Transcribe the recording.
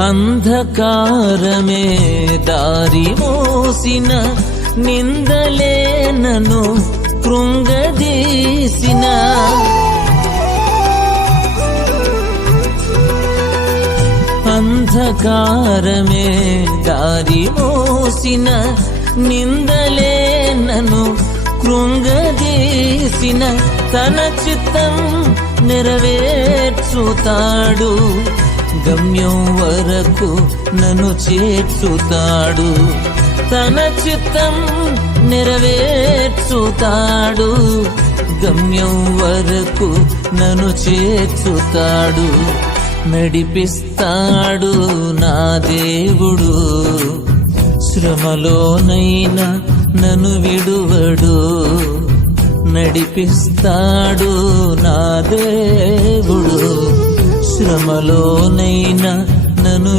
అంధకారమే దారి మోసిన, నిందలే నన్ను కృంగదీసిన. అంధకారమే దారి మోసిన, నిందలే నన్ను కృంగదీసిన. తన చిత్తం నెరవేర్చుతాడు, గమ్యం వరకు నన్ను చేర్చుతాడు. తన చిత్తం నెరవేర్చుతాడు, గమ్యం వరకు నన్ను చేర్చుతాడు. నడిపిస్తాడు నా దేవుడు, శ్రమలోనైనా నన్ను విడువడు. నడిపిస్తాడు నా దేవుడు, శ్రమలోనైనా నన్ను